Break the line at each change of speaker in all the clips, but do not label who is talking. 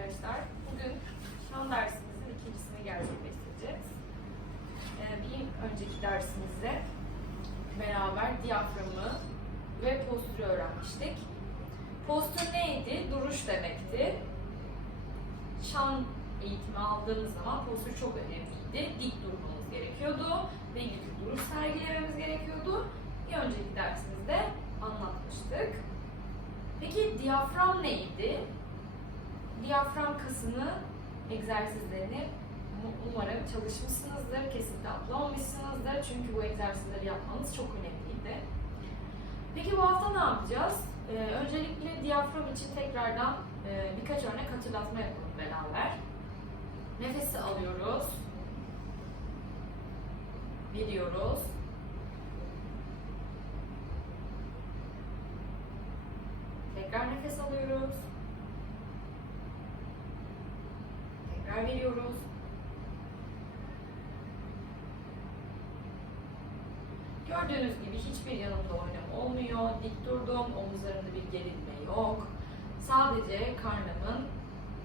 arkadaşlar. Bugün şan dersimizin ikincisini gerçekleştireceğiz. Ee, bir önceki dersimizde beraber diyaframı ve postürü öğrenmiştik. Postür neydi? Duruş demekti. Şan eğitimi aldığımız zaman postür çok önemliydi. Dik durmamız gerekiyordu ve dik duruş sergilememiz gerekiyordu. Bir önceki dersimizde anlatmıştık. Peki diyafram neydi? Diyafram kasını egzersizlerini umarım çalışmışsınızdır, kesinlikle atlamamışsınızdır. Çünkü bu egzersizleri yapmanız çok önemliydi. Peki bu hafta ne yapacağız? Ee, öncelikle diyafram için tekrardan e, birkaç örnek hatırlatma yapalım beraber. Nefesi alıyoruz. Veriyoruz. Tekrar nefes alıyoruz. Tekrar veriyoruz. Gördüğünüz gibi hiçbir yanımda oynama olmuyor. Dik durdum, omuzlarımda bir gerilme yok. Sadece karnımın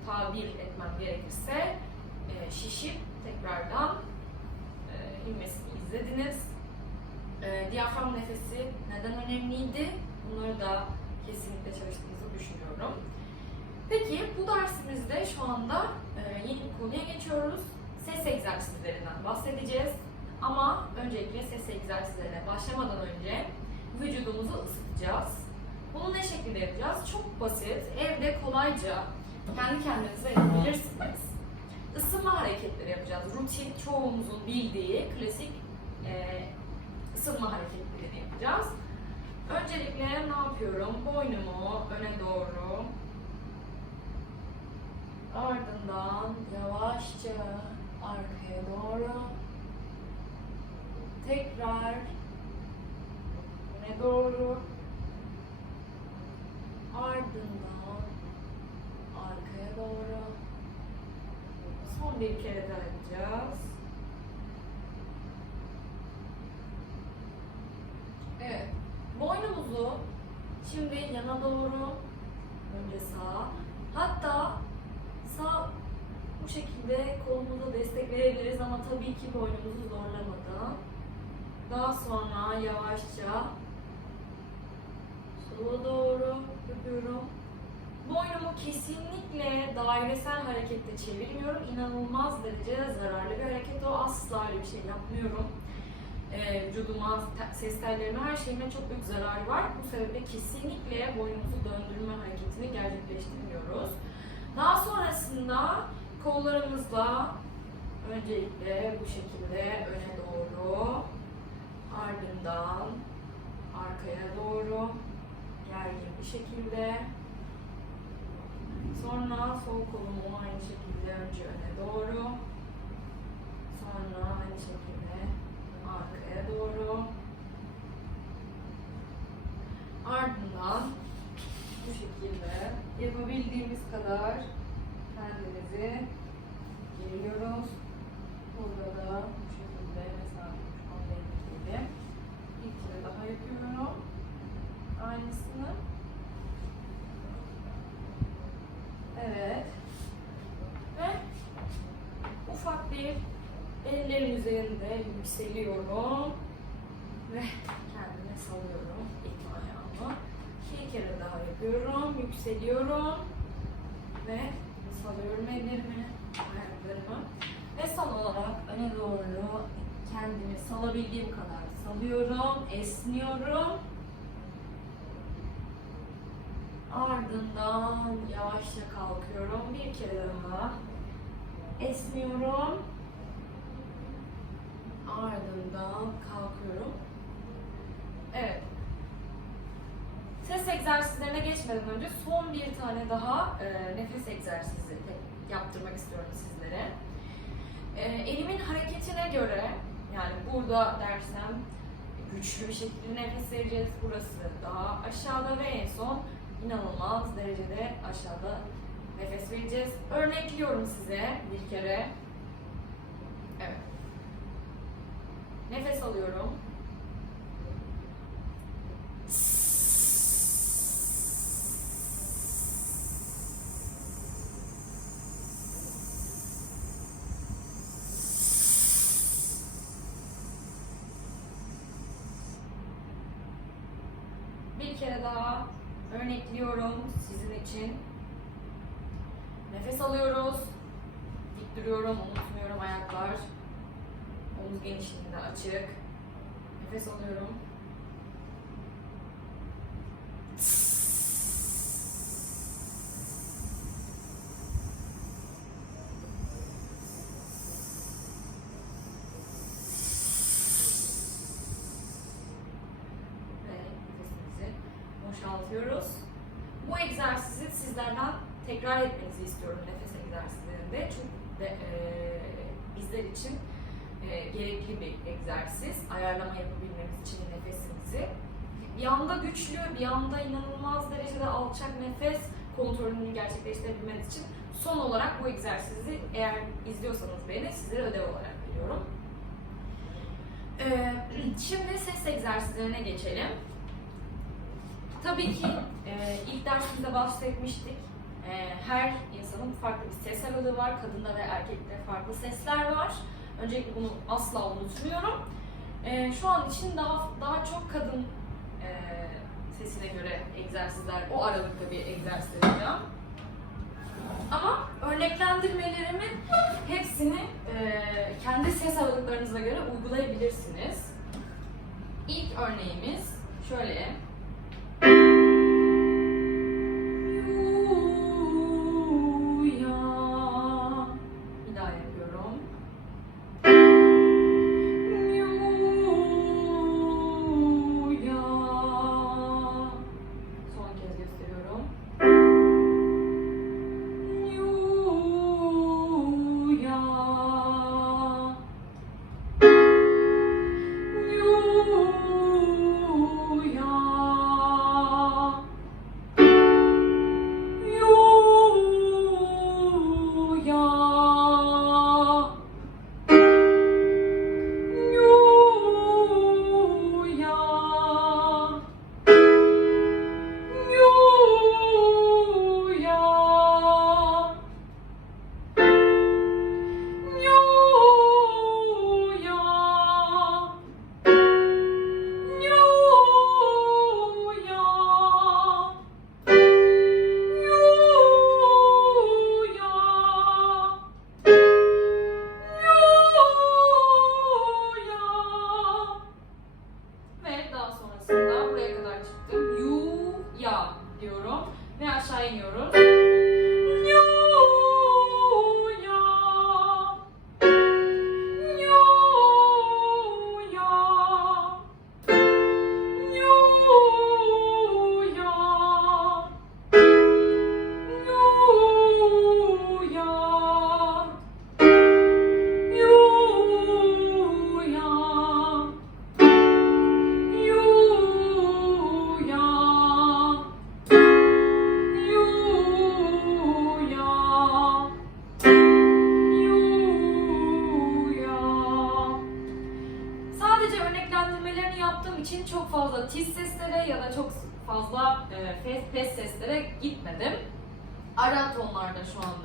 tabir etmem gerekirse e, şişip tekrardan e, inmesini izlediniz. E, diyafram nefesi neden önemliydi? Bunları da kesinlikle çalıştığınızı düşünüyorum. Peki bu dersimizde şu anda e, yeni bir konuya geçiyoruz. Ses egzersizlerinden bahsedeceğiz. Ama öncelikle ses egzersizlerine başlamadan önce vücudumuzu ısıtacağız. Bunu ne şekilde yapacağız? Çok basit. Evde kolayca kendi kendinize yapabilirsiniz. Isınma hareketleri yapacağız. Rutin, çoğumuzun bildiği klasik e, ısınma hareketlerini yapacağız. Öncelikle ne yapıyorum? Boynumu öne doğru ardından yavaşça arkaya doğru tekrar öne doğru ardından arkaya doğru son bir kere yapacağız. Evet. Boynumuzu şimdi yana doğru önce sağ hatta sağ bu şekilde kolumuza destek verebiliriz ama tabii ki boynumuzu zorlamadan. Daha sonra yavaşça sola doğru yapıyorum. Boynumu kesinlikle dairesel harekette çevirmiyorum. İnanılmaz derecede zararlı bir hareket o. Asla öyle bir şey yapmıyorum. Ee, vücuduma, ses tellerime, her şeyime çok büyük zararı var. Bu sebeple kesinlikle boynumuzu döndürme hareketini gerçekleştirmiyoruz. Daha sonrasında kollarımızla öncelikle bu şekilde öne doğru, ardından arkaya doğru gergin bir şekilde sonra sol kolumu aynı şekilde önce öne doğru sonra aynı şekilde arkaya doğru ardından bu şekilde yapabildiğimiz kadar kendimizi geriyoruz. Burada da bu şekilde benim gibi bir kere daha yapıyorum. Aynısını. Evet. Ve ufak bir ellerim üzerinde yükseliyorum ve kendime salıyorum ilk ayağımı. Bir kere daha yapıyorum, yükseliyorum ve salıyorum ellerimi, ayaklarımı ve son olarak öne doğru kendimi salabildiğim kadar salıyorum, esniyorum. Ardından yavaşça kalkıyorum. Bir kere daha esniyorum. Ardından kalkıyorum. Evet. Ses egzersizlerine geçmeden önce son bir tane daha e, nefes egzersizi yaptırmak istiyorum sizlere. E, elimin hareketine göre, yani burada dersem güçlü bir şekilde nefes vereceğiz. Burası daha aşağıda ve en son inanılmaz derecede aşağıda nefes vereceğiz. Örnekliyorum size bir kere. Evet. Nefes alıyorum. Bir kere daha örnekliyorum sizin için. Nefes alıyoruz. Dik duruyorum, unutmuyorum ayaklar. Omuz genişliğinde açık. Nefes alıyorum. Boşaltıyoruz. Bu egzersizi sizlerden tekrar etmenizi istiyorum nefes egzersizlerinde. Çok de, e, bizler için e, gerekli bir egzersiz. Ayarlama yapabilmemiz için nefesimizi. Bir anda güçlü, bir anda inanılmaz derecede alçak nefes kontrolünü gerçekleştirebilmeniz için son olarak bu egzersizi eğer izliyorsanız beni sizlere ödev olarak veriyorum. Ee, şimdi ses egzersizlerine geçelim. Tabii ki e, ilk dersimizde bahsetmiştik. E, her insanın farklı bir ses aralığı var. Kadında ve erkekte farklı sesler var. Öncelikle bunu asla unutmuyorum. E, şu an için daha daha çok kadın e, sesine göre egzersizler, o aralıkta bir egzersiz yapacağım. Ama örneklendirmelerimin hepsini e, kendi ses aralıklarınıza göre uygulayabilirsiniz. İlk örneğimiz şöyle.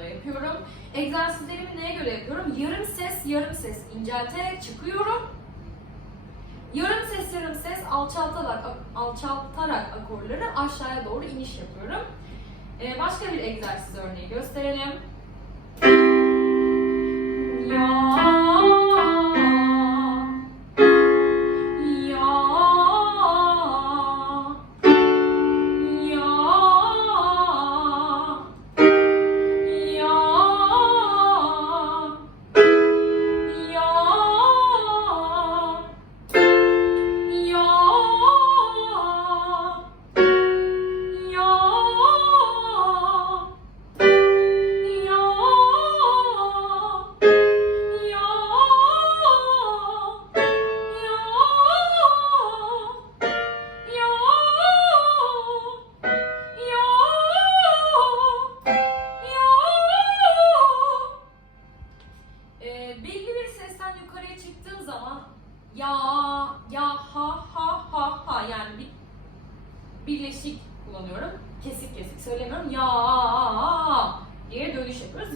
Anda yapıyorum. Egzersizlerimi neye göre yapıyorum? Yarım ses, yarım ses incelterek çıkıyorum. Yarım ses, yarım ses alçaltarak, alçaltarak akorları aşağıya doğru iniş yapıyorum. Ee, başka bir egzersiz örneği gösterelim. Ya.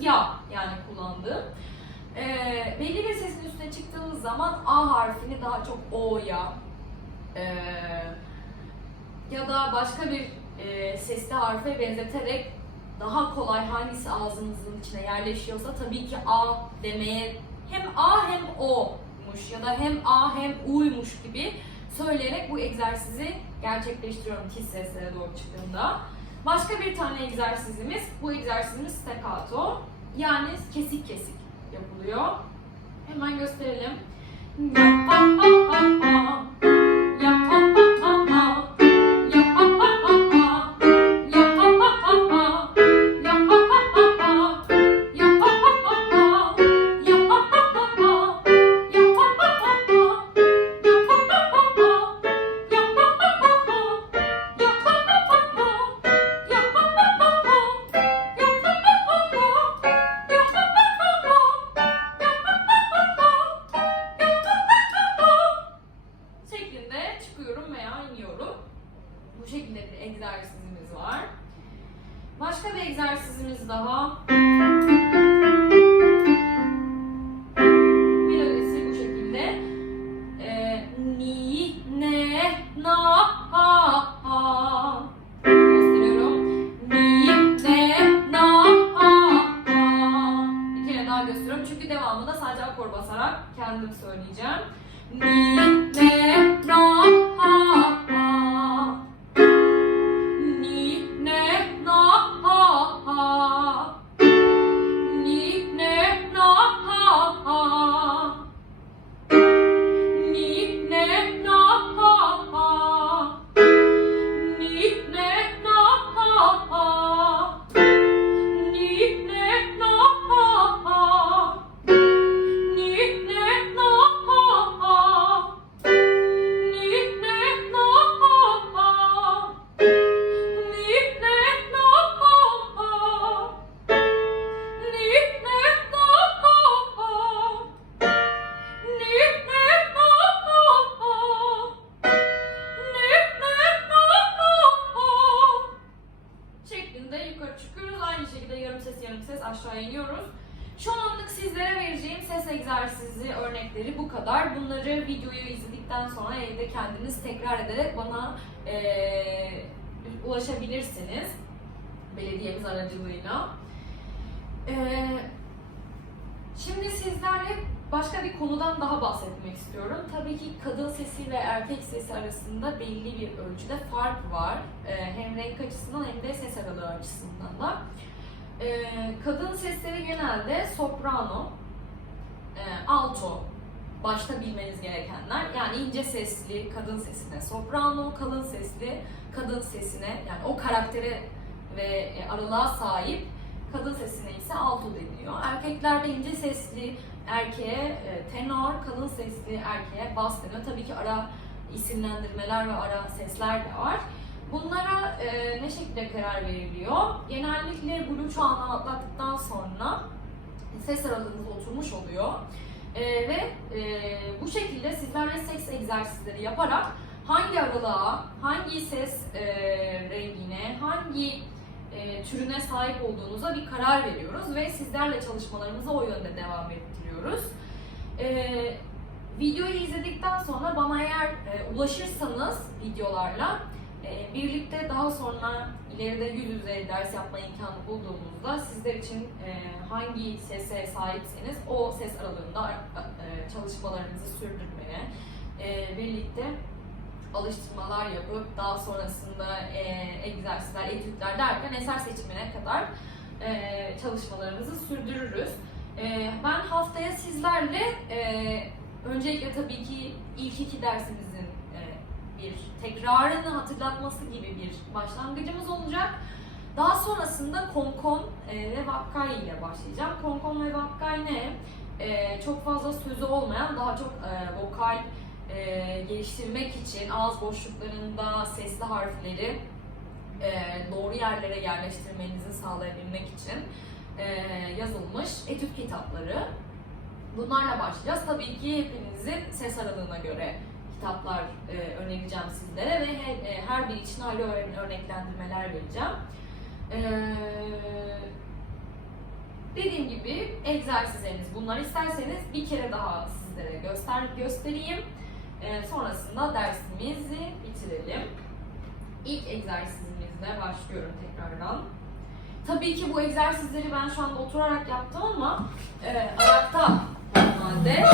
Ya yani kullandığım. Ee, belli bir sesin üstüne çıktığımız zaman A harfini daha çok O'ya ee, ya da başka bir e, sesli harfe benzeterek daha kolay hangisi ağzınızın içine yerleşiyorsa tabii ki A demeye hem A hem O'muş ya da hem A hem U'ymuş gibi söyleyerek bu egzersizi gerçekleştiriyorum tiz seslere doğru çıktığımda. Başka bir tane egzersizimiz, bu egzersizimiz staccato. Yani kesik kesik yapılıyor. Hemen gösterelim. Sizlere vereceğim ses egzersizi örnekleri bu kadar. Bunları videoyu izledikten sonra evde kendiniz tekrar ederek bana eee, ulaşabilirsiniz. Belediyemiz aracılığıyla. Eee, şimdi sizlerle başka bir konudan daha bahsetmek istiyorum. Tabii ki kadın sesi ve erkek sesi arasında belli bir ölçüde fark var. Eee, hem renk açısından hem de ses aralığı açısından da. Eee, kadın sesleri genelde soprano, eee, alto başta bilmeniz gerekenler. Yani ince sesli kadın sesine soprano, kalın sesli kadın sesine yani o karaktere ve e, aralığa sahip kadın sesine ise alto deniyor. Erkeklerde ince sesli erkeğe e, tenor, kalın sesli erkeğe bas deniyor. Tabii ki ara isimlendirmeler ve ara sesler de var. Bunlara e, ne şekilde karar veriliyor? Genellikle blue çağını atlattıktan sonra ses aralığınız oturmuş oluyor. E, ve e, bu şekilde sizlerle seks egzersizleri yaparak hangi aralığa, hangi ses e, rengine, hangi e, türüne sahip olduğunuza bir karar veriyoruz ve sizlerle çalışmalarımızı o yönde devam ettiriyoruz. E, videoyu izledikten sonra bana eğer e, ulaşırsanız videolarla e, birlikte daha sonra ileride yüz yüze ders yapma imkanı bulduğumuzda sizler için e, hangi sese sahipseniz o ses aralığında e, çalışmalarınızı sürdürmeye e, birlikte alıştırmalar yapıp daha sonrasında e, egzersizler, etütler derken eser seçimine kadar e, çalışmalarımızı sürdürürüz. E, ben haftaya sizlerle e, öncelikle tabii ki ilk iki dersimizin e, bir tekrarını hatırlatması gibi bir başlangıcımız olacak. Daha sonrasında konkon e, ve vakkay ile başlayacağım. Konkon ve vakkay ne? E, çok fazla sözü olmayan, daha çok e, vokal geliştirmek için ağız boşluklarında sesli harfleri doğru yerlere yerleştirmenizi sağlayabilmek için yazılmış etüt kitapları. Bunlarla başlayacağız. Tabii ki hepinizin ses aralığına göre kitaplar e, önereceğim sizlere ve her, e, her biri için ayrı ör- örneklendirmeler vereceğim. E, dediğim gibi egzersizleriniz bunlar. İsterseniz bir kere daha sizlere göster göstereyim. E, sonrasında dersimizi bitirelim. ilk egzersizimizle başlıyorum tekrardan. Tabii ki bu egzersizleri ben şu anda oturarak yaptım ama e, ayakta normalde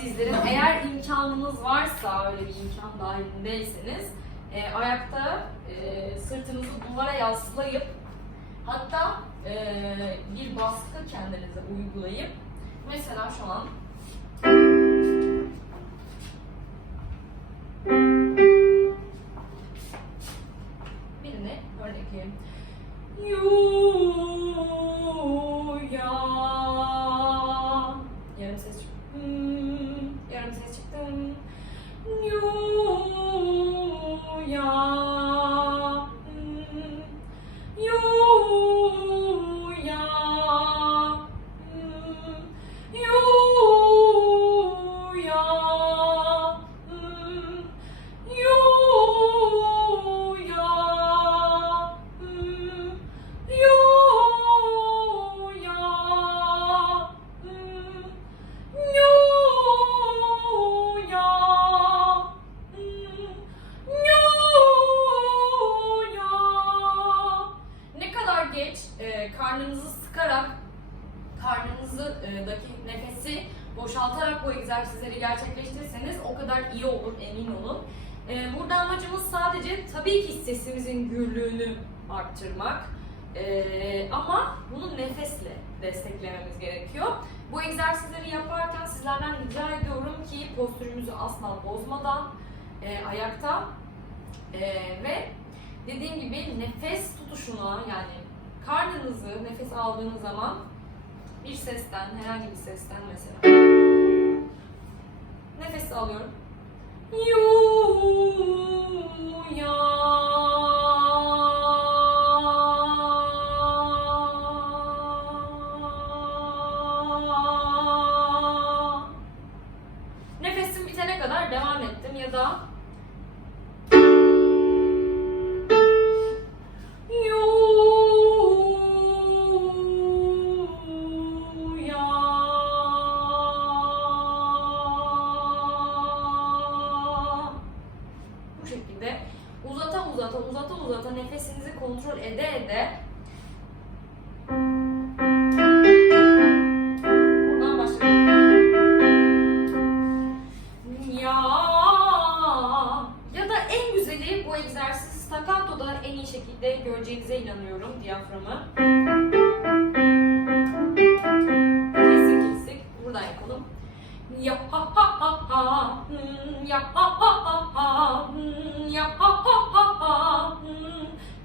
sizlerin eğer imkanınız varsa öyle bir imkan dahilindeyseniz e, ayakta e, sırtınızı duvara yaslayıp hatta e, bir baskı kendinize uygulayıp mesela şu an birini örnekleyeyim. Yuya. Yarım ses çıktım. Hmm, yarım ses çıktım. Hmm, Yok. Burada amacımız sadece tabii ki sesimizin gürlüğünü arttırmak. E, ama bunu nefesle desteklememiz gerekiyor. Bu egzersizleri yaparken sizlerden rica ediyorum ki postürümüzü asla bozmadan e, ayakta e, ve dediğim gibi nefes tutuşuna yani karnınızı nefes aldığınız zaman bir sesten, herhangi bir sesten mesela nefes alıyorum. Yuya. Nefesim bitene kadar devam ettim ya da uzata uzata uzata nefesinizi kontrol ede ede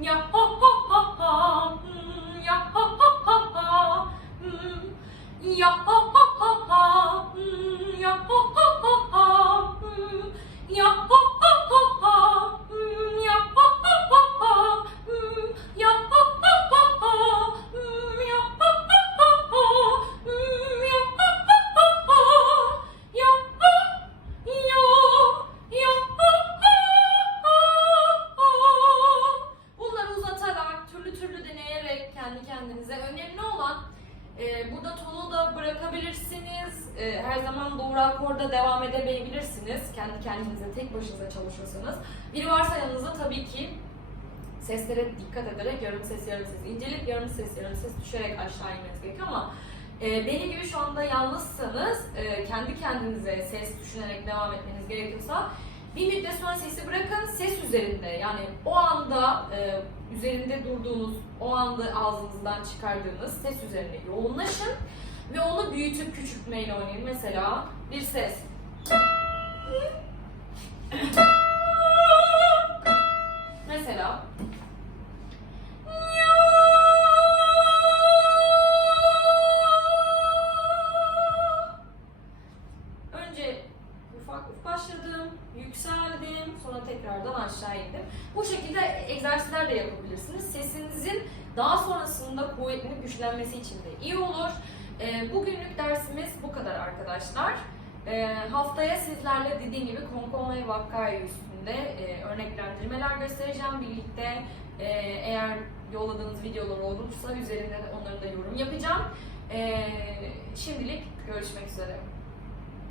Yeah. Zaman doğru akorda devam edemeyebilirsiniz. Kendi kendinize tek başınıza çalışırsanız. Biri varsa yanınızda tabii ki seslere dikkat ederek yarım ses yarım ses incelip yarım ses yarım ses düşerek aşağı inmeniz gerekiyor ama e, benim gibi şu anda yalnızsanız e, kendi kendinize ses düşünerek devam etmeniz gerekiyorsa bir müddet sonra sesi bırakın ses üzerinde yani o anda e, üzerinde durduğunuz o anda ağzınızdan çıkardığınız ses üzerine yoğunlaşın ve onu büyütüp küçültmeyle oynayın. Mesela bir ses. Mesela haftaya sizlerle dediğim gibi Konkon ve Vakkai üstünde e, örneklendirmeler göstereceğim birlikte. Ee, eğer yolladığınız videolar olursa üzerinde de onların da yorum yapacağım. Ee, şimdilik görüşmek üzere.